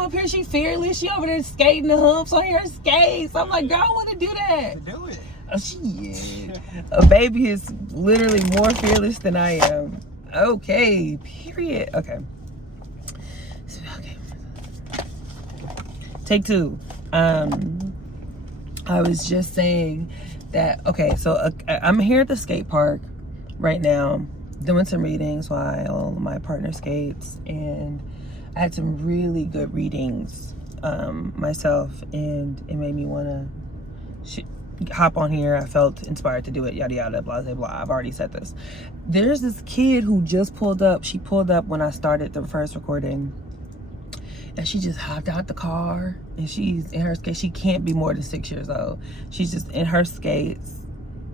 up here, she fearless. She over there skating the humps on her skates. I'm like, girl, I want to do that. Do it. Oh, shit. A baby is literally more fearless than I am. Okay, period. Okay. Take two. I was just saying that, okay, so I'm here at the skate park right now doing some readings while my partner skates, and I had some really good readings myself, and it made me want to hop on here. I felt inspired to do it, yada yada, blah blah blah. I've already said this. There's this kid who just pulled up. She pulled up when I started the first recording, and she just hopped out the car, and she's in her skates. She can't be more than 6 years old. She's just in her skates,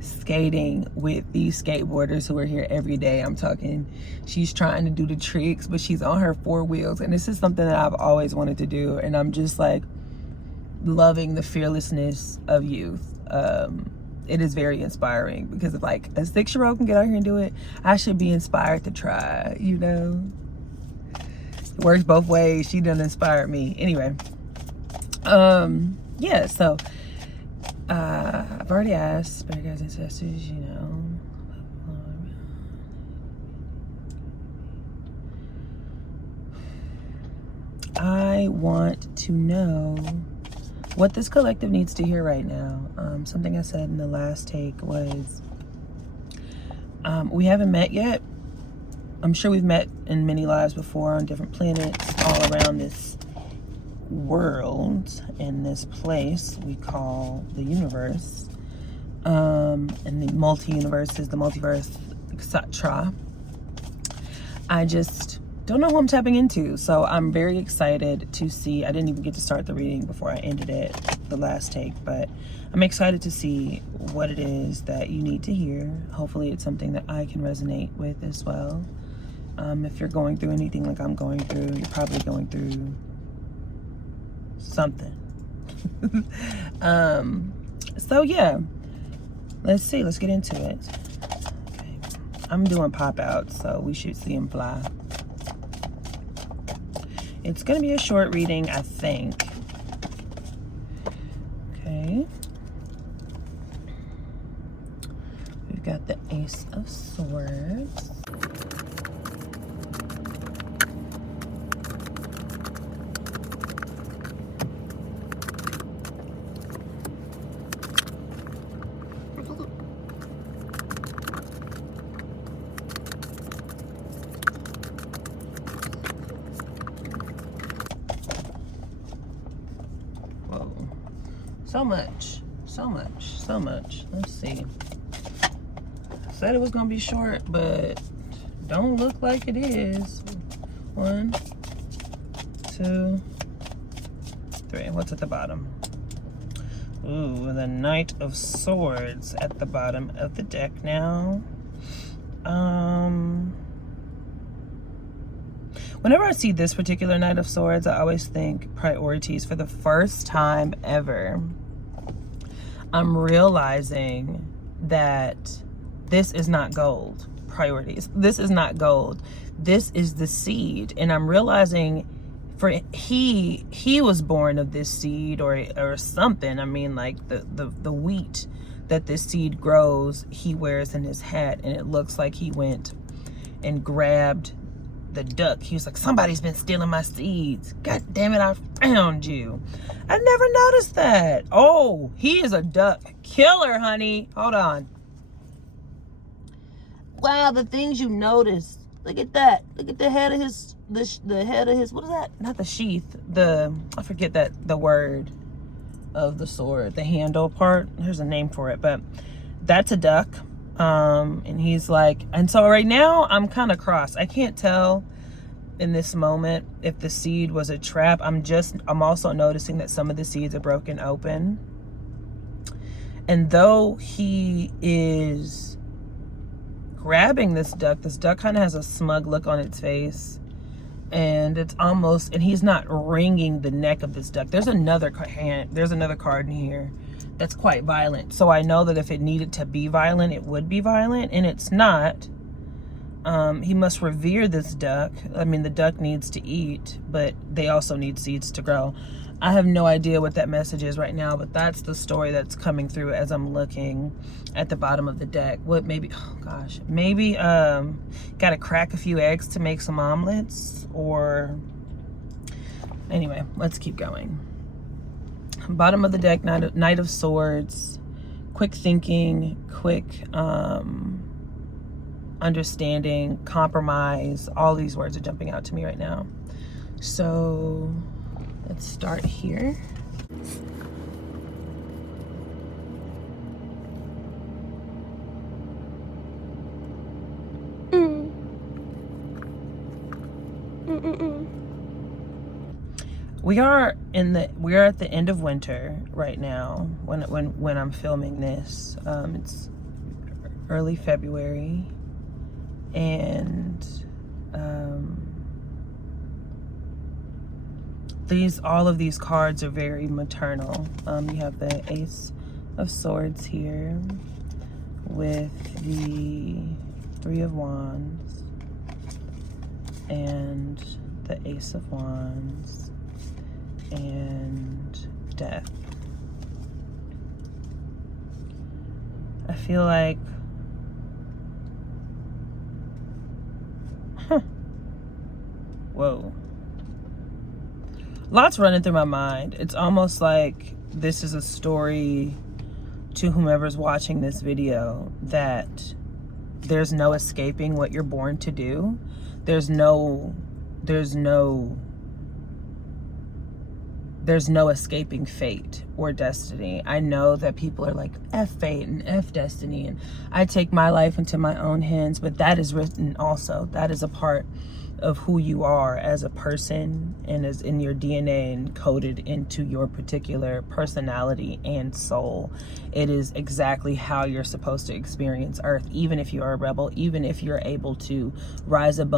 skating with these skateboarders who are here every day. I'm talking, she's trying to do the tricks, but she's on her 4 wheels, and this is something that I've always wanted to do, and I'm just like loving the fearlessness of youth. It is very inspiring, because if like a 6-year-old can get out here and do it, I should be inspired to try, you know. It works both ways. She done inspired me. Anyway, yeah, so I've already asked spirit guides and ancestors, you know. I want to know what this collective needs to hear right now. Something I said in the last take was, we haven't met yet. I'm sure we've met in many lives before on different planets all around this world, in this place we call the universe, and the multi-universes, the multiverse, etc. I just don't know who I'm tapping into, so I'm very excited to see. I didn't even get to start the reading before I ended it, the last take, but I'm excited to see what it is that you need to hear. Hopefully it's something that I can resonate with as well. If you're going through anything like I'm going through, you're probably going through something. So yeah, let's see, let's get into it. Okay. I'm doing pop outs, so we should see them fly. It's gonna be a short reading, I think. Okay. We've got the Ace of Swords. So much. Let's see. I said it was gonna be short, but don't look like it is. 1, 2, 3. What's at the bottom? Ooh, the Knight of Swords at the bottom of the deck now. Whenever I see this particular Knight of Swords, I always think priorities. For the first time ever, I'm realizing that this is not gold. Priorities. This is not gold. This is the seed. And I'm realizing he was born of this seed or something. I mean, like the wheat that this seed grows, he wears in his hat, and it looks like he went and grabbed the duck. He was like, somebody's been stealing my seeds. God damn it, I found you. I never noticed that. Oh, he is a duck killer, honey. Hold on. Wow, the things you noticed. Look at that. Look at the head of his, the head of his, what is that? Not the sheath. I forget the word of the sword. The handle part. There's a name for it, but that's a duck. And he's like, and so right now I'm kind of cross. I can't tell in this moment if the seed was a trap. I'm also noticing that some of the seeds are broken open. And though he is grabbing this duck kind of has a smug look on its face. And it's almost, and he's not wringing the neck of this duck. There's another card in here that's quite violent. So I know that if it needed to be violent, it would be violent, and it's not. He must revere this duck. I mean, the duck needs to eat, but they also need seeds to grow. I have no idea what that message is right now, but that's the story that's coming through as I'm looking at the bottom of the deck. What maybe, oh gosh, maybe gotta crack a few eggs to make some omelets, or anyway, let's keep going. Bottom of the deck, Knight of Swords, quick thinking, quick understanding, compromise. All these words are jumping out to me right now. So let's start here. We are at the end of winter right now when I'm filming this. It's early February, and all of these cards are very maternal. You have the Ace of Swords here with the Three of Wands and the Ace of Wands and Death. I feel like, whoa. Lots running through my mind. It's almost like this is a story to whomever's watching this video, that there's no escaping what you're born to do. There's no escaping fate or destiny. I know that people are like, F fate and F destiny, and I take my life into my own hands, but that is written also. That is a part of who you are as a person, and is in your DNA and coded into your particular personality and soul. It is exactly how you're supposed to experience Earth, even if you are a rebel, even if you're able to rise up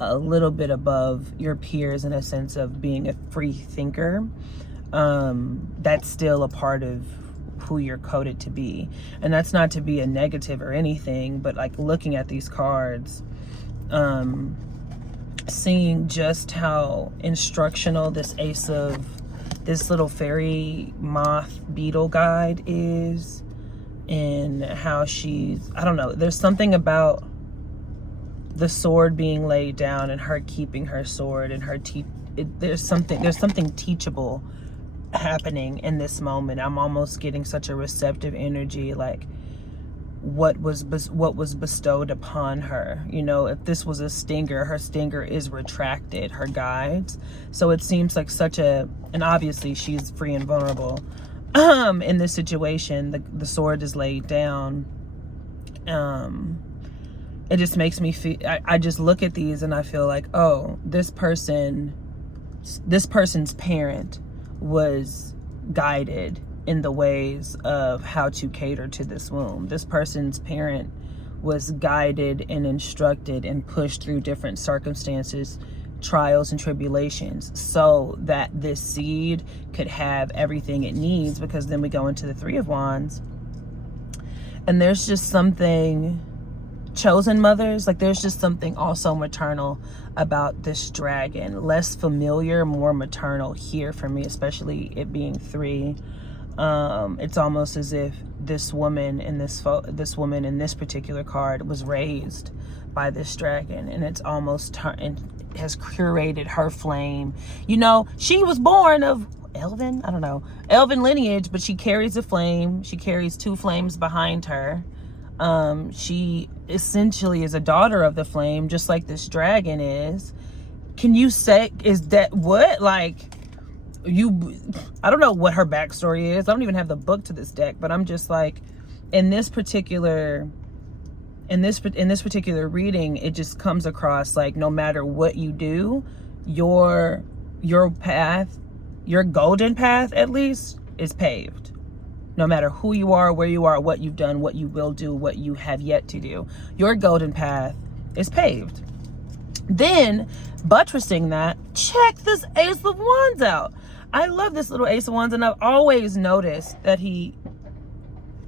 a little bit above your peers in a sense of being a free thinker. That's still a part of who you're coded to be. And that's not to be a negative or anything, but like looking at these cards, seeing just how instructional this this little fairy moth beetle guide is, and how she's, I don't know, there's something about the sword being laid down and her keeping her sword, and her there's something teachable happening in this moment. I'm almost getting such a receptive energy, like what was bestowed upon her. You know, if this was a stinger, her stinger is retracted, her guides. So it seems like and obviously she's free and vulnerable in this situation. The sword is laid down. It just makes me feel, I just look at these and I feel like, oh, this person's parent was guided in the ways of how to cater to this womb. This person's parent was guided and instructed and pushed through different circumstances, trials and tribulations, so that this seed could have everything it needs. Because then we go into the Three of Wands, and there's just something, chosen mothers, like there's just something also maternal about this dragon. Less familiar, more maternal here for me, especially it being 3. It's almost as if this woman in this particular card was raised by this dragon, and it's almost has curated her flame. You know, she was born of elven lineage, but she carries a flame. She carries 2 flames behind her. She essentially is a daughter of the flame, just like this dragon is. Can you say, is that what, like, I don't know what her backstory is. I don't even have the book to this deck, but I'm just like, in this particular reading, it just comes across like no matter what you do, your path, your golden path at least, is paved. No matter who you are, where you are, what you've done, what you will do, what you have yet to do, your golden path is paved. Then, buttressing that, check this Ace of Wands out. I love this little Ace of Wands, and I've always noticed that he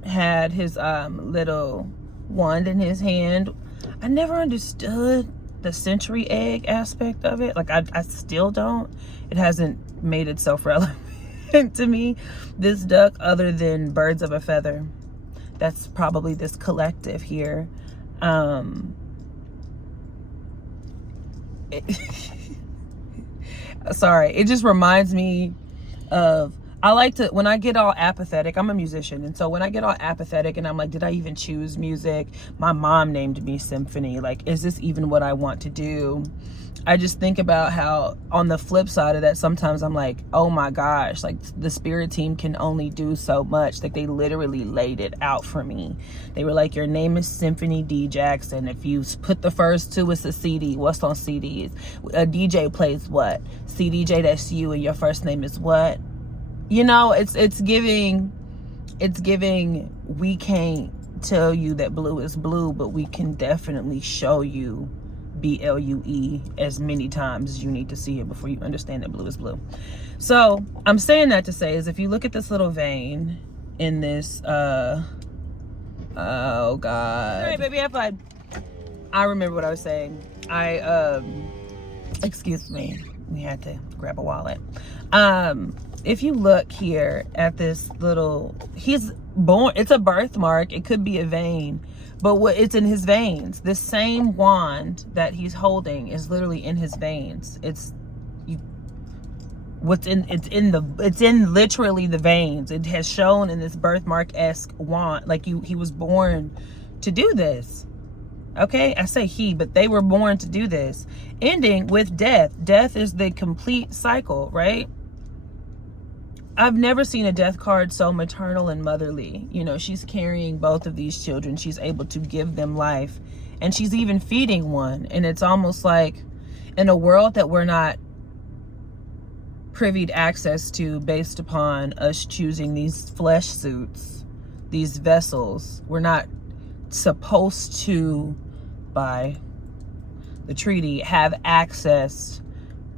had his little wand in his hand. I never understood the century egg aspect of it. Like, I still don't. It hasn't made itself relevant to me, this duck, other than birds of a feather. That's probably this collective here. Sorry, it just reminds me of, I like to, when I get all apathetic, I'm a musician, and so when I get all apathetic and I'm like, did I even choose music? My mom named me Symphony. Like, is this even what I want to do? I just think about how, on the flip side of that, sometimes I'm like, oh my gosh, like, the Spirit team can only do so much. Like, they literally laid it out for me. They were like, your name is Symphony D. Jackson. If you put the first two, it's a CD. What's on CDs? A DJ plays what? CDJ, that's you, and your first name is what? You know, it's giving, we can't tell you that blue is blue, but we can definitely show you BLUE as many times as you need to see it before you understand that blue is blue. So I'm saying that to say is, if you look at this little vein in this, oh God. All right, baby, have fun. I remember what I was saying. Excuse me. We had to grab a wallet. If you look here at this little, he's born, it's a birthmark. It could be a vein, but it's in his veins. This same wand that he's holding is literally in his veins. It's in literally the veins. It has shown in this birthmark-esque wand, like he was born to do this. Okay, I say he, but they were born to do this. Ending with death. Death is the complete cycle, right? I've never seen a death card so maternal and motherly. You know, she's carrying both of these children. She's able to give them life. And she's even feeding one. And it's almost like, in a world that we're not privy to access to based upon us choosing these flesh suits, these vessels, we're not supposed to, by the treaty, have access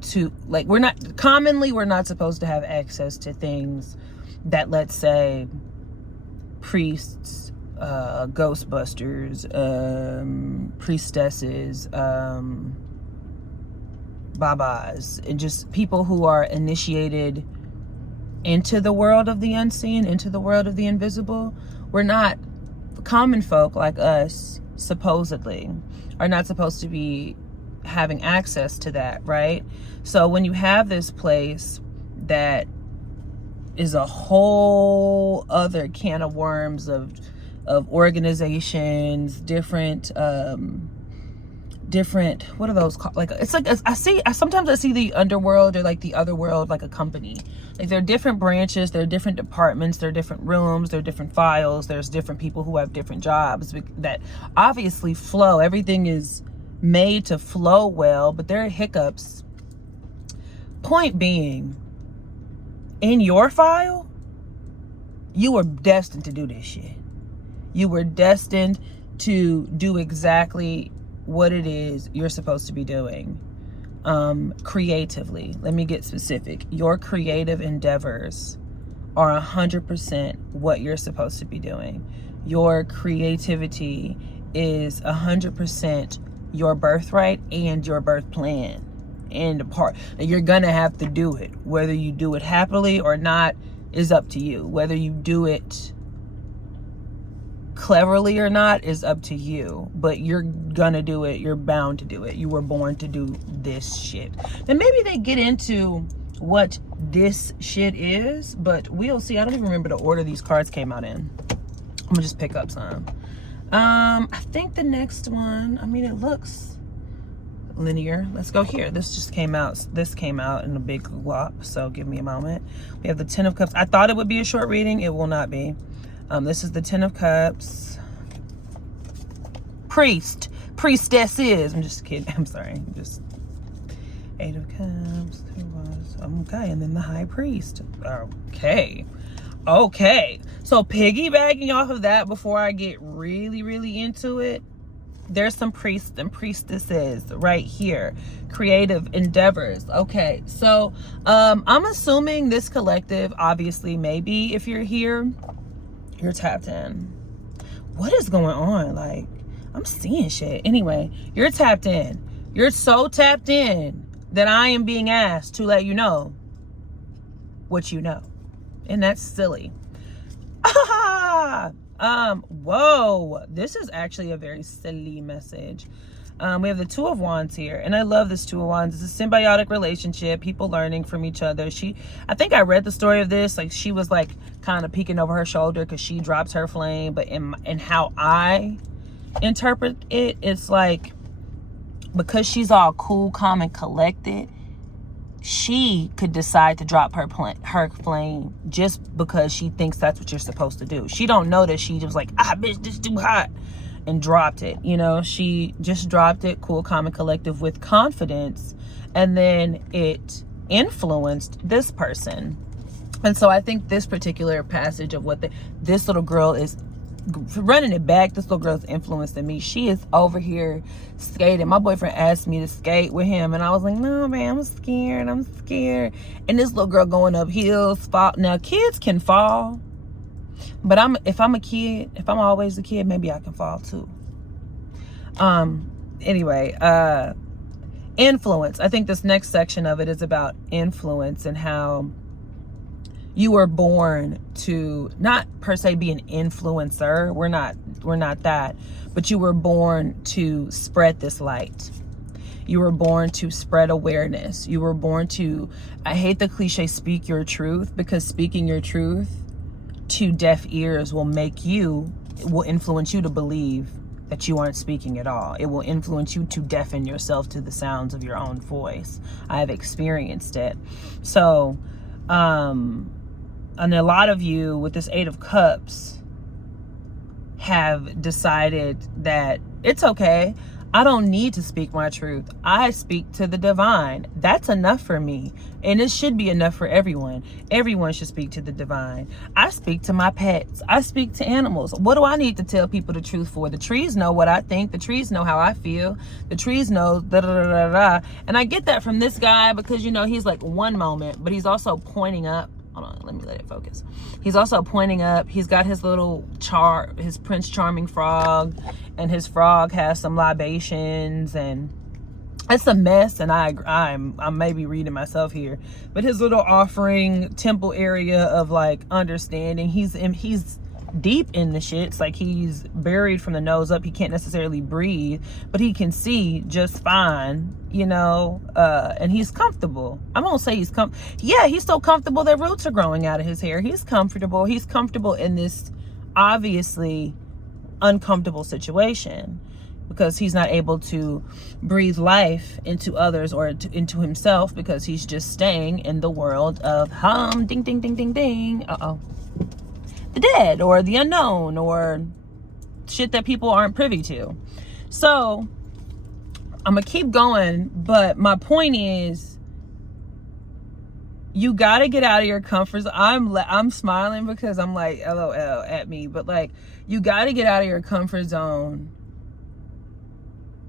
to, like, we're not supposed to have access to things that, let's say, priests, ghostbusters, priestesses, babas, and just people who are initiated into the world of the unseen, into the world of the invisible. We're not, common folk like us, supposedly, are not supposed to be having access to that, right? So when you have this place that is a whole other can of worms of organizations, different what are those called? Like, it's like, sometimes I see the underworld, or like the other world, like a company. Like, there are different branches, there are different departments, there are different rooms, there are different files, there's different people who have different jobs that obviously flow. Everything is made to flow well, but there are hiccups. Point being, in your file, you were destined to do this shit. You were destined to do exactly what it is you're supposed to be doing. Creatively, let me get specific. Your creative endeavors are 100% what you're supposed to be doing. Your creativity is 100% your birthright and your birth plan. And the part that you're gonna have to do it, whether you do it happily or not is up to you. Whether you do it cleverly or not is up to you, but you're gonna do it. You're bound to do it. You were born to do this shit. And maybe they get into what this shit is, but we'll see. I don't even remember the order these cards came out in. I'm gonna just pick up some. I think the next one, I mean, it looks linear. Let's go here. This came out in a big glop, so give me a moment. We have the 10 of Cups. I thought it would be a short reading. It will not be. This is the 10 of Cups. Priestesses. I'm just kidding. I'm sorry. Just 8 of Cups. Okay, and then the High Priest. Okay. So piggybacking off of that, before I get really into it, there's some priests and priestesses right here. Creative endeavors. Okay, so I'm assuming this collective, obviously, maybe if you're here, you're tapped in what is going on? Like, I'm seeing shit. Anyway, you're tapped in. You're so tapped in that I am being asked to let you know what you know. And that's silly. Whoa, this is actually a very silly message. We have the Two of Wands here, and I love this Two of Wands. It's a symbiotic relationship, people learning from each other. I think I read the story of this, like she was like kind of peeking over her shoulder because she drops her flame, but in how I interpret it, it's like because she's all cool, calm, and collected, she could decide to drop her flame just because she thinks that's what you're supposed to do. She don't know that she was like, bitch, this is too hot, and dropped it. You know, she just dropped it, cool, calm, and collective with confidence, and then it influenced this person. And so I think this particular passage of what this little girl is running it back, this little girl's influencing me. She is over here skating. My boyfriend asked me to skate with him, and I was like, no, man, I'm scared. And this little girl going up hills, fall. Now, kids can fall, but if I'm always a kid, maybe I can fall too. Anyway, influence. I think this next section of it is about influence and how you were born to not per se be an influencer. We're not that, but you were born to spread this light. You were born to spread awareness. You were born to, I hate the cliche, speak your truth, because speaking your truth to deaf ears will influence you to believe that you aren't speaking at all. It will influence you to deafen yourself to the sounds of your own voice. I have experienced it. So, and a lot of you with this Eight of Cups have decided that it's okay. I don't need to speak my truth. I speak to the divine. That's enough for me. And it should be enough for everyone. Everyone should speak to the divine. I speak to my pets. I speak to animals. What do I need to tell people the truth for? The trees know what I think. The trees know how I feel. The trees know da da da da da. And I get that from this guy because, you know, he's like one moment, but he's also pointing up. Hold on, let me let it focus. He's also pointing up. He's got his little his Prince Charming frog, and his frog has some libations, and it's a mess. And I'm maybe reading myself here, but his little offering temple area of like understanding. He's deep in the shit. It's like he's buried from the nose up. He can't necessarily breathe, but he can see just fine, you know, and he's comfortable. I won't say he's he's so comfortable that roots are growing out of his hair. He's comfortable in this obviously uncomfortable situation because he's not able to breathe life into others or into himself because he's just staying in the world of ding ding ding ding ding, the dead or the unknown or shit that people aren't privy to. So I'm gonna keep going, but my point is you gotta get out of your comfort zone. I'm smiling because I'm like LOL at me, but like you gotta get out of your comfort zone.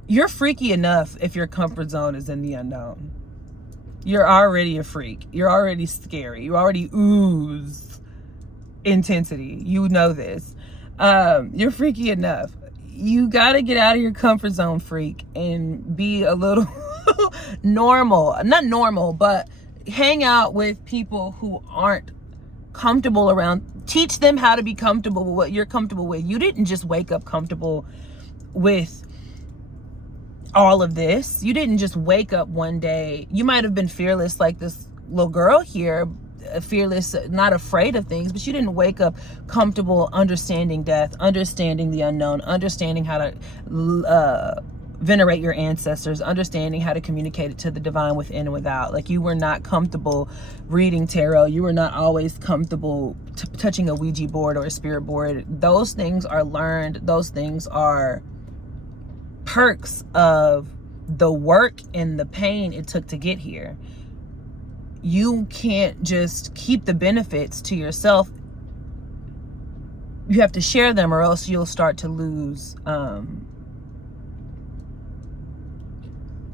You're freaky enough if your comfort zone is in the unknown. You're already a freak. You're already scary. You already ooze intensity. You know this. You're freaky enough. You gotta get out of your comfort zone, freak, and be a little normal. Not normal, but hang out with people who aren't comfortable around. Teach them how to be comfortable with what you're comfortable with. You didn't just wake up comfortable with all of this. You didn't just wake up one day. You might have been fearless like this little girl here, fearless, not afraid of things, but you didn't wake up comfortable understanding death, understanding the unknown, understanding how to venerate your ancestors, understanding how to communicate it to the divine within and without. Like you were not comfortable reading tarot. You were not always comfortable touching a Ouija board or a spirit board. Those things are learned. Those things are perks of the work and the pain it took to get here. You can't just keep the benefits to yourself. You have to share them or else you'll start to lose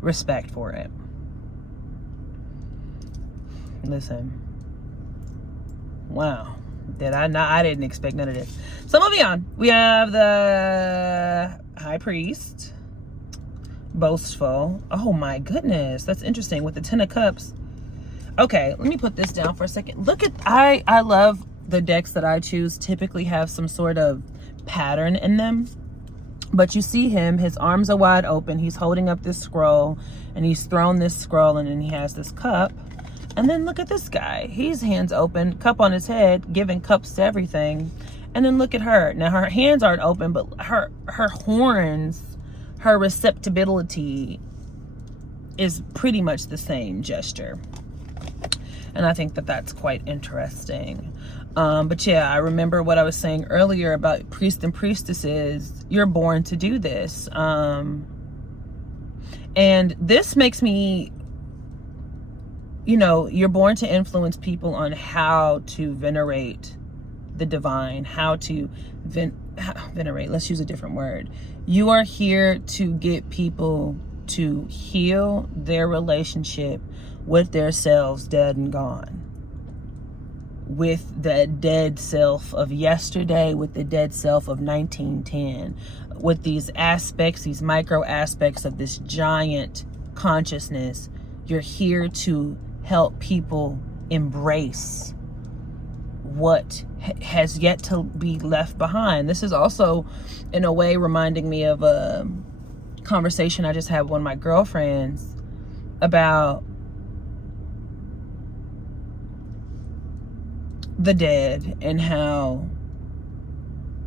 respect for it. Listen. Wow. Did I not? I didn't expect none of this. So moving on. We have the High Priest. Boastful. Oh my goodness. That's interesting with the Ten of Cups. Okay, let me put this down for a second. Look at, I love the decks that I choose typically have some sort of pattern in them. But you see him, his arms are wide open. He's holding up this scroll and he's thrown this scroll and then he has this cup. And then look at this guy. He's hands open, cup on his head, giving cups to everything. And then look at her. Now her hands aren't open, but her horns, her receptibility is pretty much the same gesture. And I think that that's quite interesting. But yeah, I remember what I was saying earlier about priests and priestesses. You're born to do this. And this makes me, you know, you're born to influence people on how to venerate the divine, how to venerate. Let's use a different word. You are here to get people to heal their relationship with their selves dead and gone, with the dead self of yesterday, with the dead self of 1910, with these aspects, these micro aspects of this giant consciousness. You're here to help people embrace what has yet to be left behind. This is also, in a way, reminding me of a conversation I just had with one of my girlfriends about the dead and how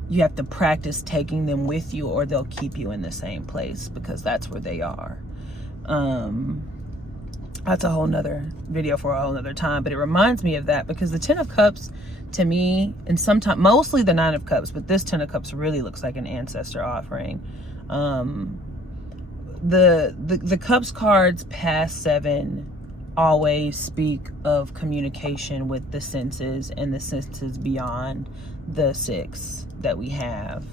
you have to practice taking them with you or they'll keep you in the same place because that's where they are. That's a whole nother video for a whole nother time, but it reminds me of that because the Ten of Cups to me, and sometimes mostly the Nine of Cups, but this Ten of Cups really looks like an ancestor offering. The Cups cards past 7 always speak of communication with the senses and the senses beyond the 6 that we have.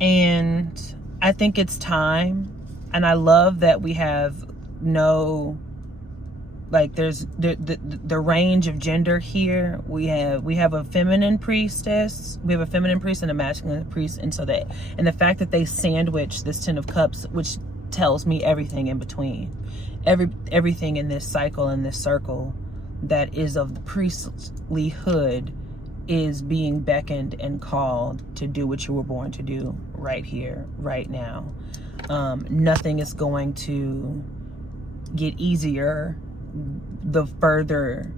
And I think it's time, and I love that we have there's the range of gender here. We have a feminine priestess, we have a feminine priest and a masculine priest, and the fact that they sandwich this Ten of Cups, which tells me everything in between, everything in this cycle, in this circle that is of the priestlyhood, is being beckoned and called to do what you were born to do right here, right now. Nothing is going to get easier the further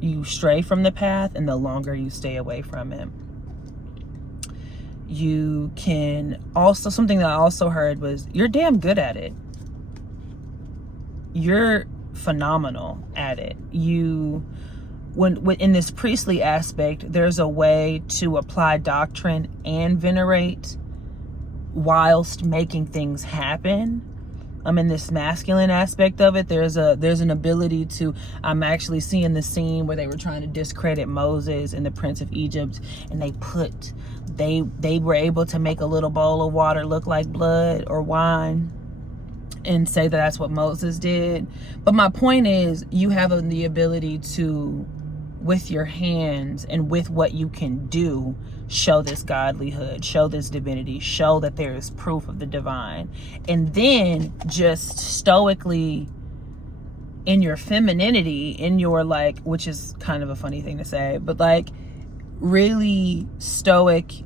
you stray from the path and the longer you stay away from it. You can also, something that I also heard was, you're damn good at it. You're phenomenal at it. When in this priestly aspect, there's a way to apply doctrine and venerate whilst making things happen. In this masculine aspect of it, there's an ability to, I'm actually seeing the scene where they were trying to discredit Moses and the Prince of Egypt, and they were able to make a little bowl of water look like blood or wine and say that that's what Moses did. But my point is, you have the ability to, with your hands and with what you can do, show this godlyhood, show this divinity, show that there is proof of the divine. And then just stoically, in your femininity, in your which is kind of a funny thing to say, but really stoic,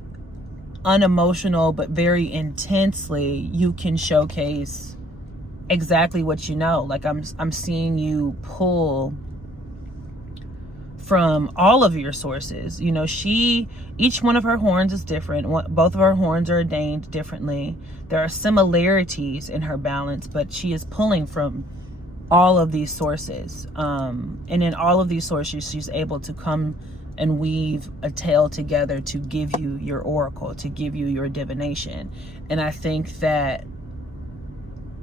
unemotional, but very intensely, you can showcase exactly what you know. I'm seeing you pull from all of your sources. Each one of her horns is different. Both of her horns are ordained differently. There are similarities in her balance, but she is pulling from all of these sources. And in all of these sources, she's able to come and weave a tale together to give you your oracle, to give you your divination. And I think that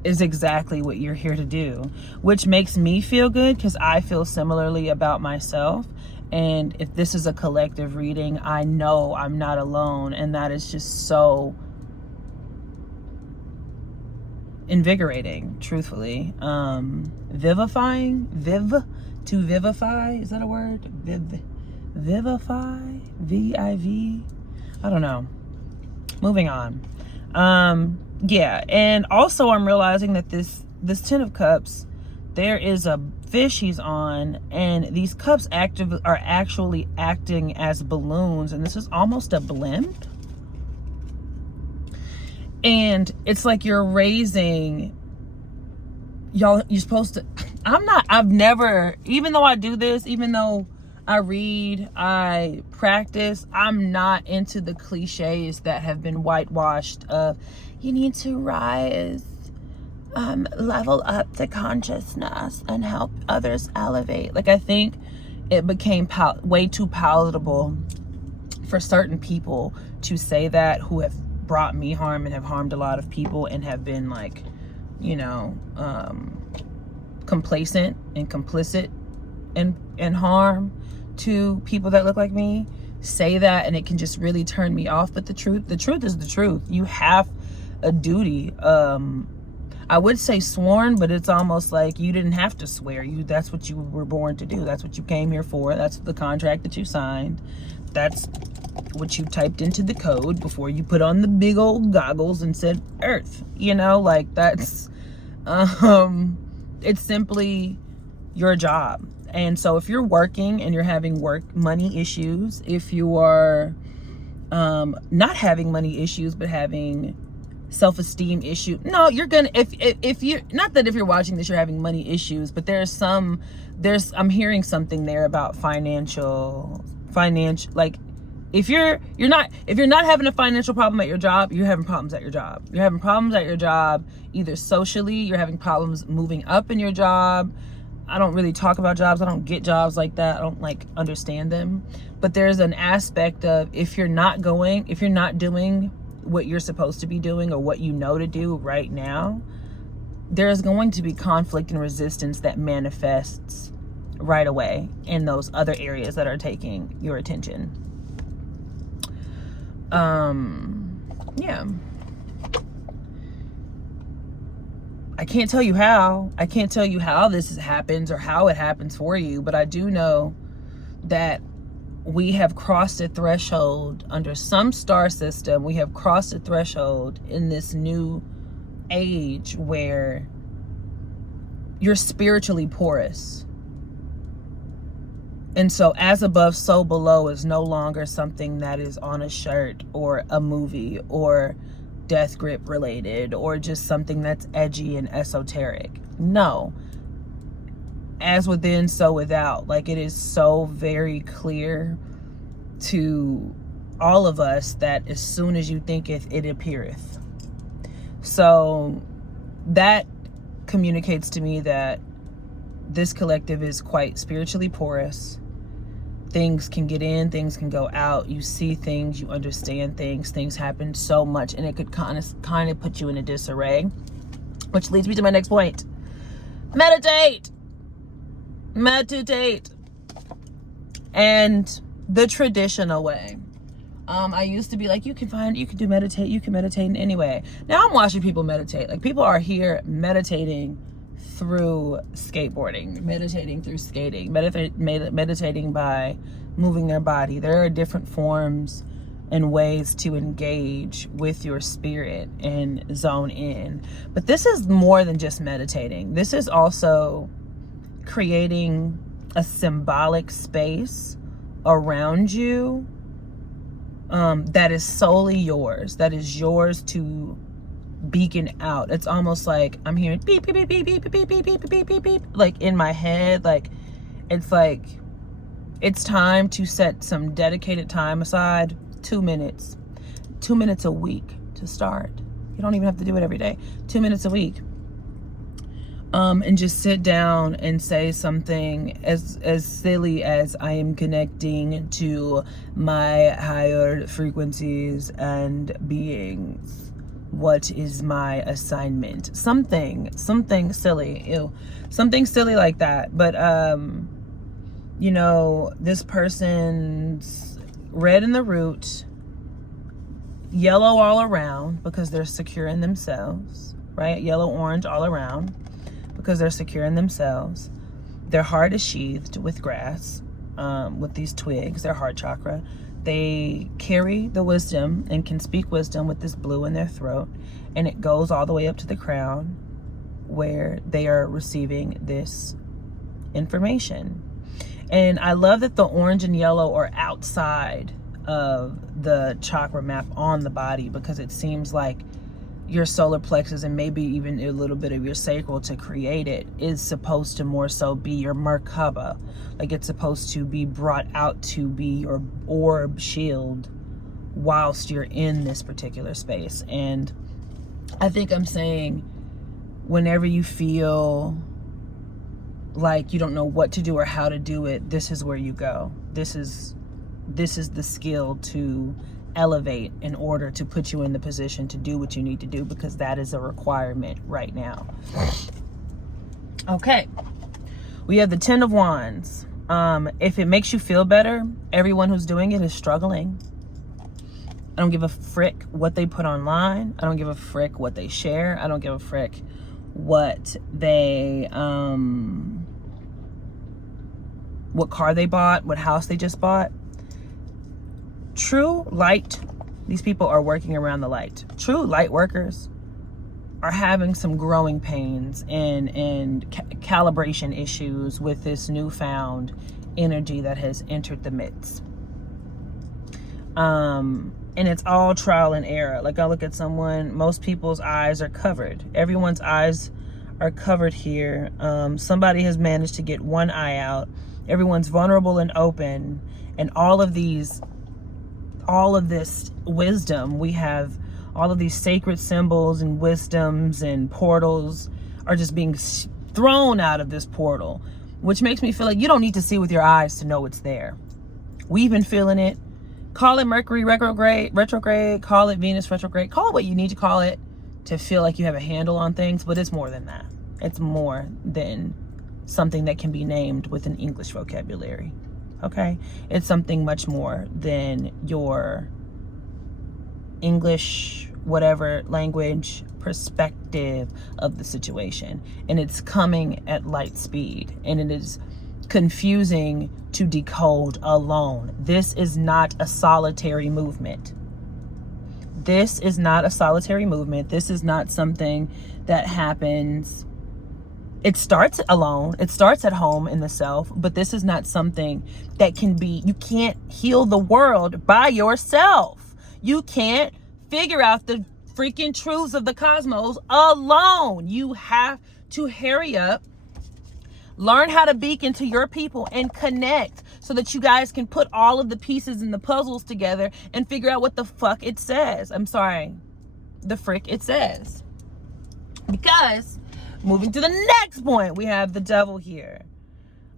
is exactly what you're here to do, which makes me feel good because I feel similarly about myself. And if this is a collective reading, I know I'm not alone. And that is just so invigorating, truthfully. Vivifying, to vivify, is that a word? Vivify, V-I-V, I don't know. Moving on. Yeah, and also I'm realizing that this 10 of cups, there is a fish he's on, and these cups are actually acting as balloons, and this is almost a blimp. And it's like you're raising, y'all, you're supposed to, I've never, even though I do this, even though I read, I practice, I'm not into the cliches that have been whitewashed of, you need to rise, level up the consciousness and help others elevate. Like, I think it became way too palatable for certain people to say that, who have brought me harm and have harmed a lot of people and have been like, you know, complacent and complicit in harm to people that look like me, say that, and it can just really turn me off. But the truth is the truth. You have a duty. I would say sworn, but it's almost like you didn't have to swear. That's what you were born to do. That's what you came here for. That's the contract that you signed. That's what you typed into the code before you put on the big old goggles and said Earth. You know, like, that's it's simply your job. And so if you're working and you're having money issues, if you are not having money issues but having self-esteem issue, no, you're gonna, if you're not, that if you're watching this you're having money issues, but I'm hearing something there about financial, like, if you're not having a financial problem at your job, you're having problems at your job. You're having problems at your job, either socially, you're having problems moving up in your job. I don't really talk about jobs. I don't get jobs like that. I don't like understand them. But there's an aspect of, if you're not doing what you're supposed to be doing or what you know to do right now, there's going to be conflict and resistance that manifests right away in those other areas that are taking your attention. Yeah. I can't tell you how this happens or how it happens for you, but I do know that we have crossed a threshold under some star system. We have crossed a threshold in this new age where you're spiritually porous. And so as above, so below is no longer something that is on a shirt or a movie or death grip related or just something that's edgy and esoteric. No. As within, so without. Like, it is so very clear to all of us that as soon as you thinketh, it appeareth. So that communicates to me that this collective is quite spiritually porous. Things can get in, things can go out. You see things, you understand things happen so much, and it could kind of put you in a disarray. Which leads me to my next point. Meditate. And the traditional way. I used to be like, you can meditate in any way. Now I'm watching people meditate. Like, people are here meditating through skateboarding, meditating through skating, meditating by moving their body. There are different forms and ways to engage with your spirit and zone in. But this is more than just meditating. This is also creating a symbolic space around you that is solely yours, that is yours to beacon out. It's almost like I'm hearing beep beep beep beep beep beep beep beep beep beep beep, like in my head. Like, it's like it's time to set some dedicated time aside. 2 minutes a week to start. You don't even have to do it every day. 2 minutes a week, and just sit down and say something as silly as, I am connecting to my higher frequencies and beings. What is my assignment? Something silly. Something silly like that. But you know, this person's red in the root, yellow all around because they're secure in themselves. right? Yellow, orange all around, because they're secure in themselves. Their heart is sheathed with grass, with these twigs, their heart chakra. They carry the wisdom and can speak wisdom with this blue in their throat, and it goes all the way up to the crown where they are receiving this information. And I love that the orange and yellow are outside of the chakra map on the body, because it seems like your solar plexus and maybe even a little bit of your sacral to create it is supposed to more so be your Merkaba. Like it's supposed to be brought out to be your orb shield whilst you're in this particular space. And I think I'm saying, whenever you feel like you don't know what to do or how to do it, this is where you go. This is the skill to elevate in order to put you in the position to do what you need to do, because that is a requirement right now. Okay, we have the 10 of Wands. If it makes you feel better, everyone who's doing it is struggling. I don't give a frick what they put online. I don't give a frick what they share. I don't give a frick what they what car they bought, what house they just bought. True light, these people are working around the light. True light workers are having some growing pains and calibration issues with this newfound energy that has entered the midst. And it's all trial and error. Like, I look at someone, most people's eyes are covered. Everyone's eyes are covered here. Somebody has managed to get one eye out. Everyone's vulnerable and open. And all of this wisdom, we have all of these sacred symbols and wisdoms and portals are just being thrown out of this portal, which makes me feel like you don't need to see with your eyes to know it's there. We've been feeling it. Call it Mercury retrograde, call it Venus retrograde, call it what you need to call it to feel like you have a handle on things, but it's more than that. It's more than something that can be named with an English vocabulary. Okay, it's something much more than your English, whatever language perspective of the situation. And it's coming at light speed, and it is confusing to decode alone. This is not a solitary movement. This is not a solitary movement. This is not something that happens. It starts alone. It starts at home in the self, but this is not something that can be, you can't heal the world by yourself. You can't figure out the freaking truths of the cosmos alone. You have to hurry up, learn how to beacon to your people and connect so that you guys can put all of the pieces and the puzzles together and figure out what the fuck it says. I'm sorry, the frick it says. Because moving to the next point, we have the devil here.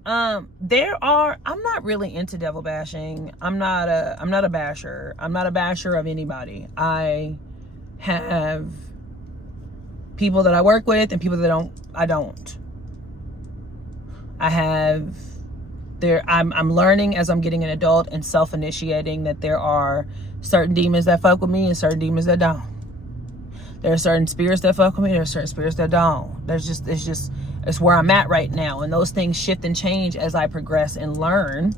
I'm not really into devil bashing. I'm not a basher. I'm not a basher of anybody. I have people that I work with and people that I don't. I'm learning as I'm getting an adult and self-initiating that there are certain demons that fuck with me and certain demons that don't. There are certain spirits that fuck with me. There are certain spirits that don't. It's where I'm at right now. And those things shift and change as I progress and learn.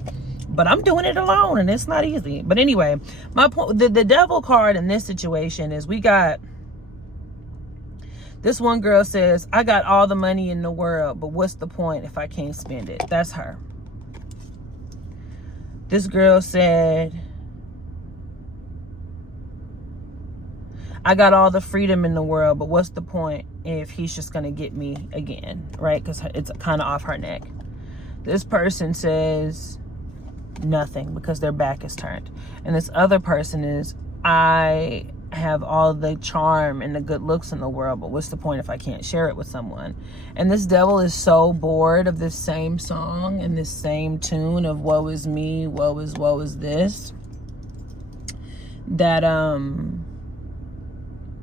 But I'm doing it alone and it's not easy. But anyway, my point, the devil card in this situation is we got, this one girl says, I got all the money in the world, but what's the point if I can't spend it? That's her. This girl said, I got all the freedom in the world, but what's the point if he's just going to get me again, right? Because it's kind of off her neck. This person says nothing because their back is turned. And this other person is, I have all the charm and the good looks in the world, but what's the point if I can't share it with someone? And this devil is so bored of this same song and this same tune of woe is me, woe is this, that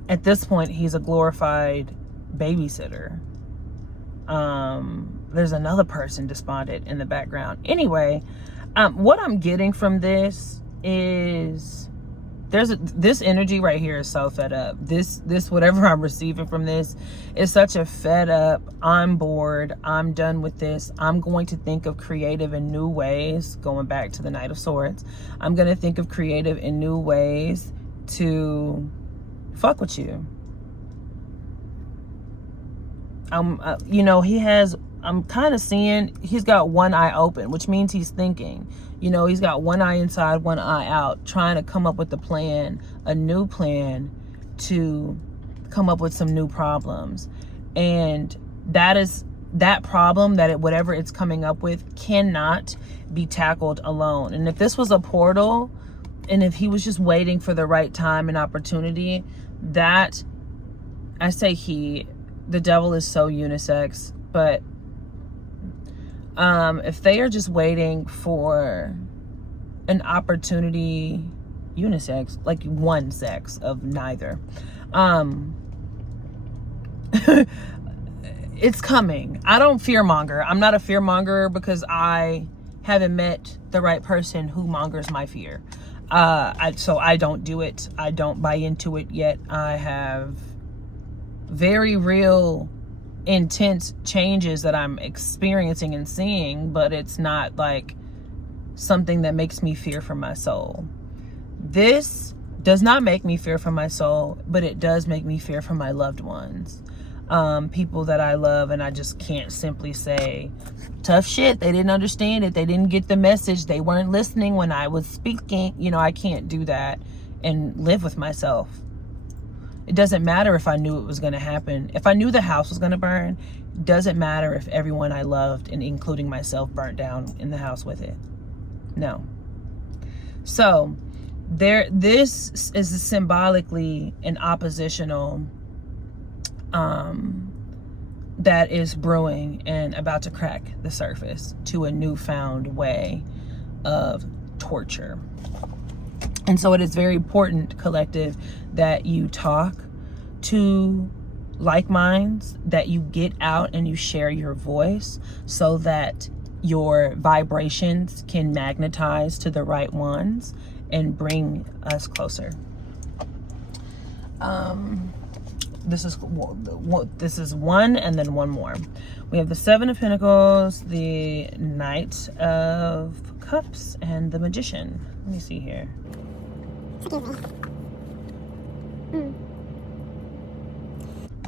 at this point he's a glorified babysitter. There's another person despondent in the background. Anyway, what I'm getting from this is this energy right here is so fed up. This whatever I'm receiving from this is such a fed up, I'm bored, I'm done with this, I'm going to think of creative and new ways, going back to the Knight of Swords, I'm going to think of creative and new ways to fuck with you. You know, I'm kind of seeing he's got one eye open, which means he's thinking. You know, he's got one eye inside, one eye out, trying to come up with a plan, a new plan to come up with some new problems. And that problem, whatever it's coming up with, cannot be tackled alone. And if this was a portal, and if he was just waiting for the right time and opportunity, that, I say the devil is so unisex, but if they are just waiting for an opportunity, unisex, like one sex of neither, it's coming. I don't fearmonger. I'm not a fearmonger because I haven't met the right person who mongers my fear. So I don't do it. I don't buy into it yet. I have very real, intense changes that I'm experiencing and seeing, but it's not like something that makes me fear for my soul. This does not make me fear for my soul, but it does make me fear for my loved ones. People that I love, and I just can't simply say, tough shit, they didn't understand it, they didn't get the message, they weren't listening when I was speaking. You know, I can't do that and live with myself. It doesn't matter if I knew it was going to happen. If I knew the house was going to burn, it doesn't matter if everyone I loved, and including myself, burnt down in the house with it. No. So this is symbolically an oppositional that is brewing and about to crack the surface to a newfound way of torture. And so it is very important, collective, that you talk to like minds, that you get out and you share your voice so that your vibrations can magnetize to the right ones and bring us closer. This is one, and then one more. We have the Seven of Pentacles, the Knight of Cups, and the Magician. Let me see here. Excuse me.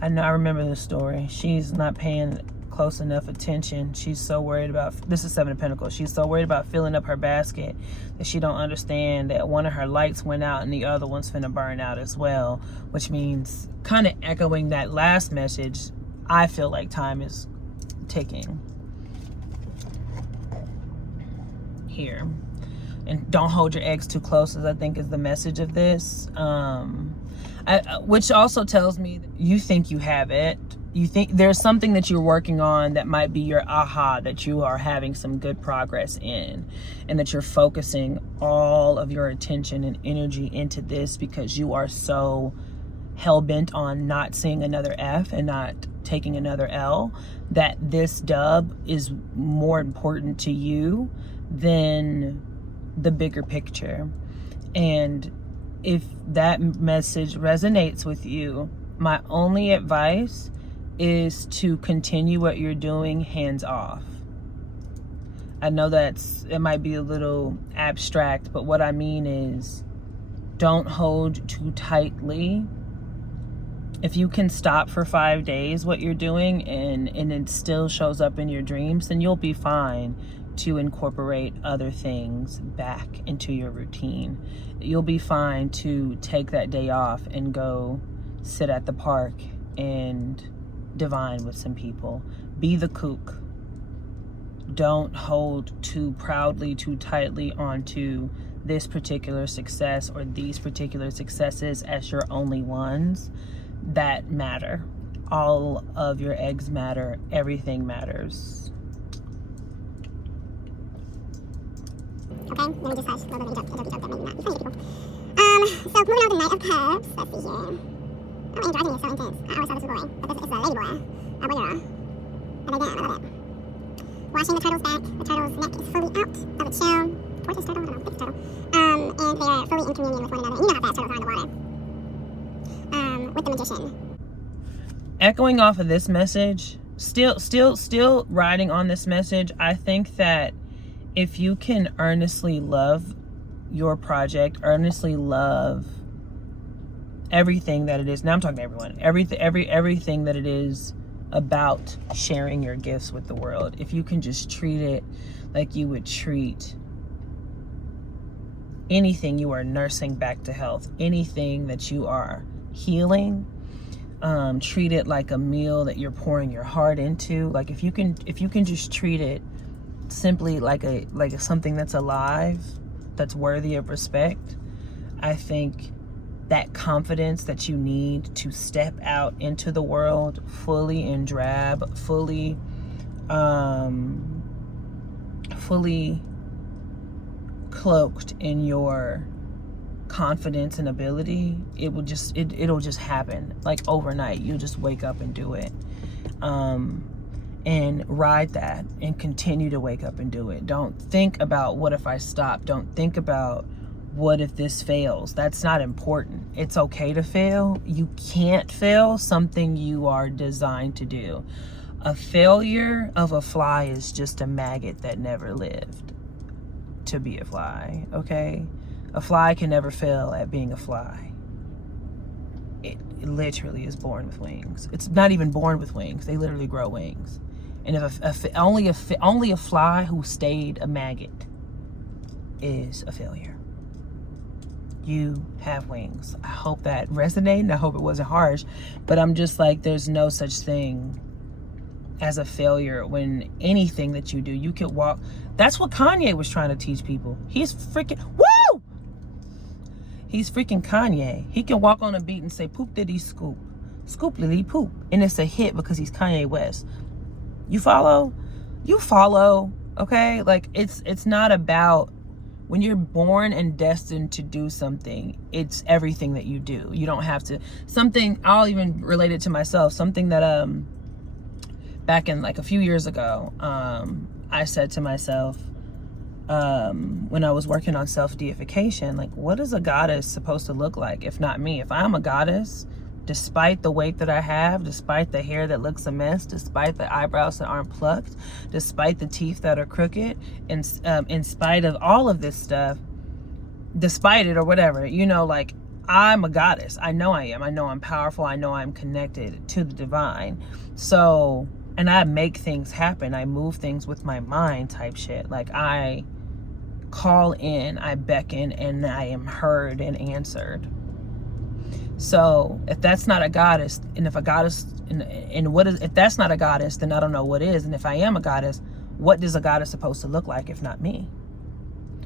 I know, I remember this story. She's not paying close enough attention. She's so worried about, this is Seven of Pentacles, she's so worried about filling up her basket that she don't understand that one of her lights went out and the other one's finna burn out as well, which means, kind of echoing that last message, I feel like time is ticking here. And don't hold your eggs too close, as I think is the message of this. Which also tells me that you think you have it. You think there's something that you're working on that might be your aha, that you are having some good progress in, and that you're focusing all of your attention and energy into this because you are so hell-bent on not seeing another F and not taking another L, that this dub is more important to you than the bigger picture. And if that message resonates with you, my only advice is to continue what you're doing hands off. I know it might be a little abstract, but what I mean is, don't hold too tightly. If you can stop for 5 days what you're doing and it still shows up in your dreams, then you'll be fine to incorporate other things back into your routine. You'll be fine to take that day off and go sit at the park and divine with some people. Be the kook. Don't hold too proudly, too tightly onto this particular success or these particular successes as your only ones that matter. All of your eggs matter. Everything matters. Okay, let me just hush. A little bit of a joke that maybe not be funny to people. So moving on to the Knight of Cups. Let's see here. Oh, androgyny is so intense. I always thought this was boring, but it's a lady boy. Oh, boy, girl. And again, I love it. Washing the turtle's back. The turtle's neck is fully out of its shell. tortoise turtle, I don't know, it's a turtle. And they're fully in communion with one another. And you know how fast turtles are in the water. With the magician. Echoing off of this message, still riding on this message, I think that if you can earnestly love your project, earnestly love everything that it is. Now I'm talking to everyone. Everything that it is about sharing your gifts with the world. If you can just treat it like you would treat anything you are nursing back to health, anything that you are healing, treat it like a meal that you're pouring your heart into. Like if you can just treat it simply like something that's alive, that's worthy of respect, I think that confidence that you need to step out into the world fully in drab, fully cloaked in your confidence and ability, it'll just happen like overnight. You'll just wake up and do it, and ride that and continue to wake up and do it. Don't think about what if I stop. Don't think about what if this fails. That's not important. It's okay to fail. You can't fail something you are designed to do. A failure of a fly is just a maggot that never lived to be a fly, okay? A fly can never fail at being a fly. It literally is born with wings. It's not even born with wings. They literally grow wings. And if only a fly who stayed a maggot is a failure. You have wings. I hope that resonated. I hope it wasn't harsh, but I'm just like, there's no such thing as a failure when anything that you do, you could walk. That's what Kanye was trying to teach people. He's freaking, woo! He's freaking Kanye. He can walk on a beat and say, poop diddy scoop, scoop diddy poop. And it's a hit because he's Kanye West. You follow? You follow, okay? Like, it's not about, when you're born and destined to do something, it's everything that you do. You don't have to, something, I'll even relate it to myself, something that, back in like a few years ago, I said to myself, when I was working on self-deification, like, what is a goddess supposed to look like if not me? If I'm a goddess, despite the weight that I have, despite the hair that looks a mess, despite the eyebrows that aren't plucked, despite the teeth that are crooked, and in spite of all of this stuff, despite it or whatever, you know, like, I'm a goddess. I know I am. I know I'm powerful. I know I'm connected to the divine. So, and I make things happen. I move things with my mind type shit. Like, I call in, I beckon, and I am heard and answered. So if that's not a goddess, and if a goddess, and what is, if that's not a goddess, then I don't know what is. And if I am a goddess, what is a goddess supposed to look like if not me?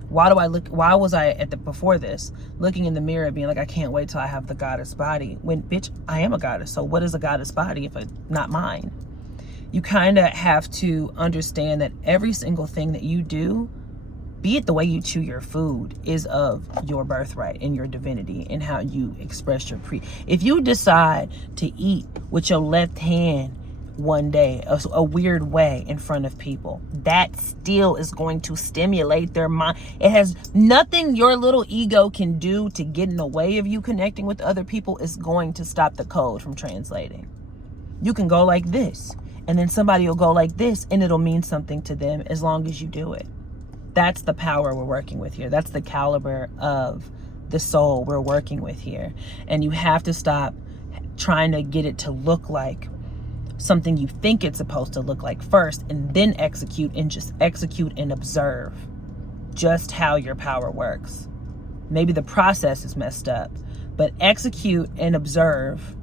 Why was I before this looking in the mirror being like, I can't wait till I have the goddess body, when, bitch, I am a goddess. So what is a goddess body if it's not mine? You kind of have to understand that every single thing that you do, be it the way you chew your food, is of your birthright and your divinity and how you express your if you decide to eat with your left hand one day, a weird way in front of people, that still is going to stimulate their mind. It has nothing your little ego can do to get in the way of you connecting with other people is going to stop the code from translating. You can go like this, and then somebody will go like this, and it'll mean something to them as long as you do it. That's the power we're working with here. That's the caliber of the soul we're working with here. And you have to stop trying to get it to look like something you think it's supposed to look like first, and then execute, and just execute and observe just how your power works. Maybe the process is messed up, but execute and observe.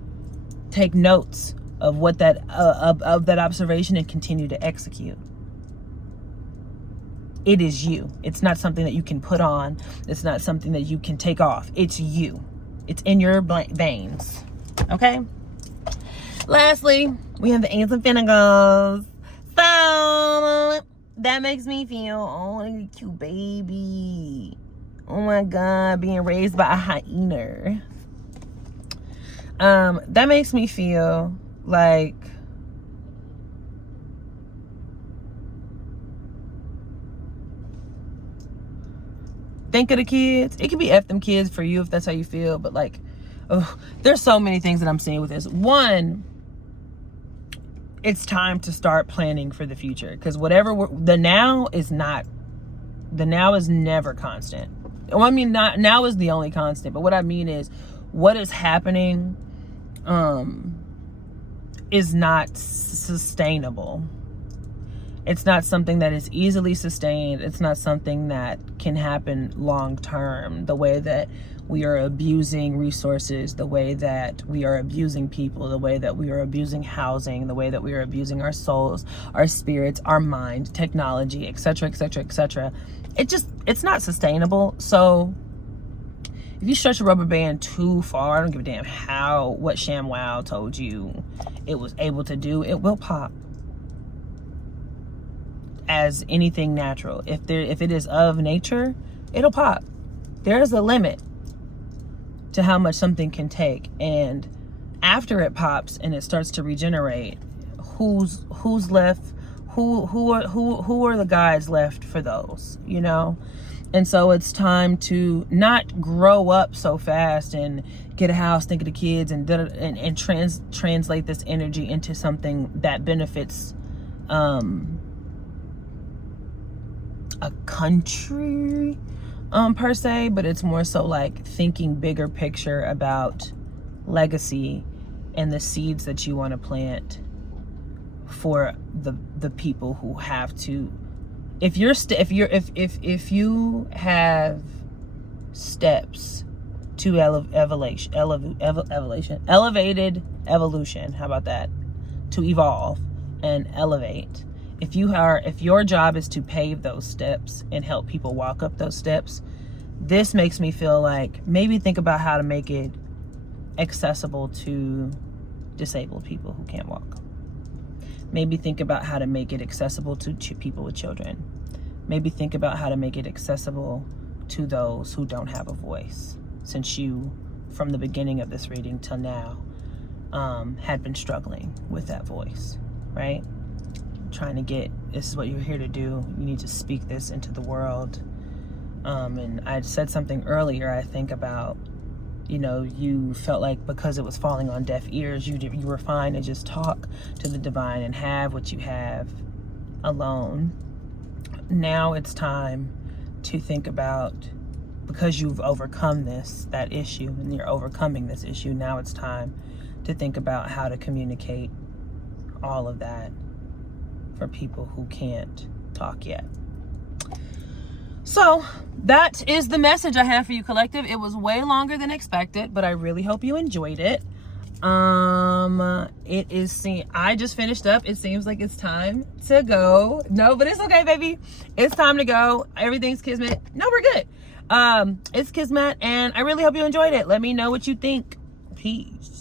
Take notes of what that of that observation and continue to execute. It is you. It's not something that you can put on. It's not something that you can take off. It's you. It's in your veins. Okay? Lastly, we have the ants and finagles. So, that makes me feel, oh, cute baby. Oh my God, being raised by a hyena. That makes me feel like think of the kids. It can be F them kids for you if that's how you feel, but like, oh, there's so many things that I'm seeing with this. One, it's time to start planning for the future, because the now is never constant. Well, I mean, not now is the only constant, but what I mean is what is happening is not sustainable. It's not something that is easily sustained. It's not something that can happen long term. The way that we are abusing resources, the way that we are abusing people, the way that we are abusing housing, the way that we are abusing our souls, our spirits, our mind, technology, etc., etc., etc. It's not sustainable. So if you stretch a rubber band too far, I don't give a damn what ShamWow told you it was able to do, it will pop. As anything natural, if it is of nature, it'll pop. There is a limit to how much something can take, and after it pops and it starts to regenerate, who's left? Who are the guys left for those? You know. And so it's time to not grow up so fast and get a house, think of the kids, and translate this energy into something that benefits a country per se, but it's more so like thinking bigger picture about legacy and the seeds that you want to plant for the people who have to. If you have steps to elevated evolution, how about that? To evolve and elevate. If your job is to pave those steps and help people walk up those steps, this makes me feel like maybe think about how to make it accessible to disabled people who can't walk. Maybe think about how to make it accessible to people with children. Maybe think about how to make it accessible to those who don't have a voice, since you, from the beginning of this reading till now, had been struggling with that voice, right? This is what you're here to do. You need to speak this into the world. And I said something earlier, I think, about, you felt like because it was falling on deaf ears, you were fine to just talk to the divine and have what you have alone. Now it's time to think about, because you've overcome that issue, and you're overcoming this issue, now it's time to think about how to communicate all of that for people who can't talk yet. So that is the message I have for you, collective. It was way longer than expected, but I really hope you enjoyed it. I just finished up. It seems like it's time to go. No, but it's okay, baby. It's time to go. Everything's kismet. No, we're good. It's kismet, and I really hope you enjoyed it. Let me know what you think. Peace.